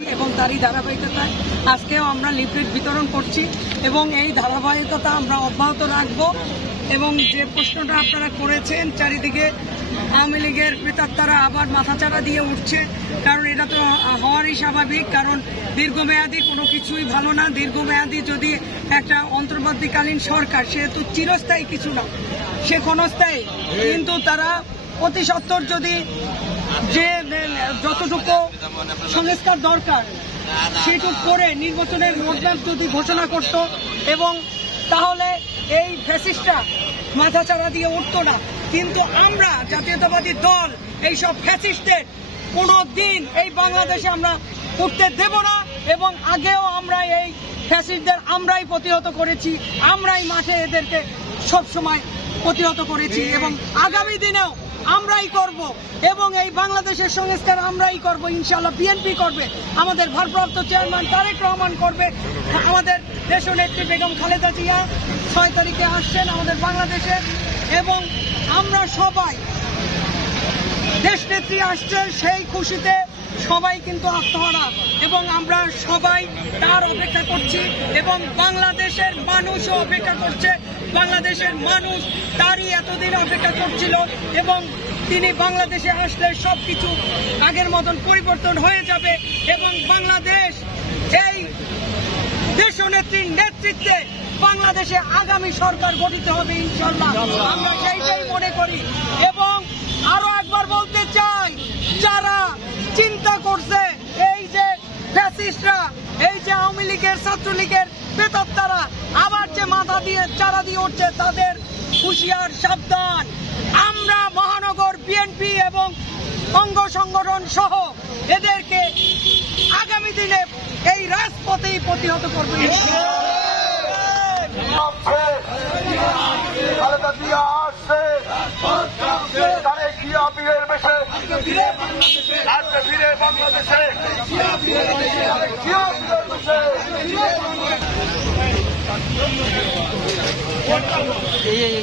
এবং তারই ধারাবাহিকতায় আজকেও আমরা লিফলেট বিতরণ করছি এবং এই ধারাবাহিকতা আমরা অব্যাহত রাখব। এবং যে প্রশ্নটা আপনারা করেছেন, চারিদিকে আওয়ামী লীগের প্রেতাত্মারা আবার মাথাচাড়া দিয়ে উঠছে, কারণ এটা তো হওয়ারই স্বাভাবিক। কারণ দীর্ঘমেয়াদী কোনো কিছুই ভালো না। দীর্ঘমেয়াদী যদি একটা অন্তর্বর্তীকালীন সরকার, সেহেতু চিরস্থায়ী কিছু না, সে ক্ষণস্থায়ী, কিন্তু তারা অতি সত্বর যদি যে যতটুকু সংস্কার দরকার সেটুকু করে নির্বাচনের রোডম্যাপ যদি ঘোষণা করত, এবং তাহলে এই ফ্যাসিস্টরা মাথাচাড়া দিয়ে উঠতো না। কিন্তু আমরা জাতীয়তাবাদী দল এইসব ফ্যাসিস্টদের কোনো দিন এই বাংলাদেশে আমরা উঠতে দেব না। এবং আগেও আমরা এই ফ্যাসিস্টদের আমরাই প্রতিহত করেছি, আমরাই মাঠে এদেরকে সবসময় প্রতিহত করেছি এবং আগামী দিনেও আমরাই করব। এবং এই বাংলাদেশের সংস্কার আমরাই করব, ইনশাআল্লাহ। বিএনপি করবে, আমাদের ভারপ্রাপ্ত চেয়ারম্যান তারেক রহমান করবে, আমাদের দেশনেত্রী বেগম খালেদা জিয়া 6 তারিখে আসছেন আমাদের বাংলাদেশে, এবং আমরা সবাই দেশনেত্রী আসছেন সেই খুশিতে সবাই কিন্তু আত্মহারা, এবং আমরা সবাই তার অপেক্ষা করছি এবং বাংলাদেশের মানুষও অপেক্ষা করছে। বাংলাদেশের মানুষ তারই এতদিন অপেক্ষা করছিল, এবং তিনি বাংলাদেশে আসলে সবকিছু আগের মতন পরিবর্তন হয়ে যাবে এবং বাংলাদেশ এই দেশনেত্রীর নেতৃত্বে বাংলাদেশে আগামী সরকার গঠিত হবে, ইনশাআল্লাহ। আমরা সেইটাই মনে করি। এবং আরো একবার বলতে চাই, যারা চিন্তা করছে এই যে ফ্যাসিস্টরা, এই যে আওয়ামী লীগের ছাত্রলীগের প্রেতাত্মারা আবার যে মাথা দিয়ে চারা দিয়ে উঠছে, তাদের হুঁশিয়ার, সাবধান। আমরা মহানগর বিএনপি এবং অঙ্গ সংগঠন সহ এদেরকে আগামী দিনে এই রাজপথেই প্রতিহত করবে। এই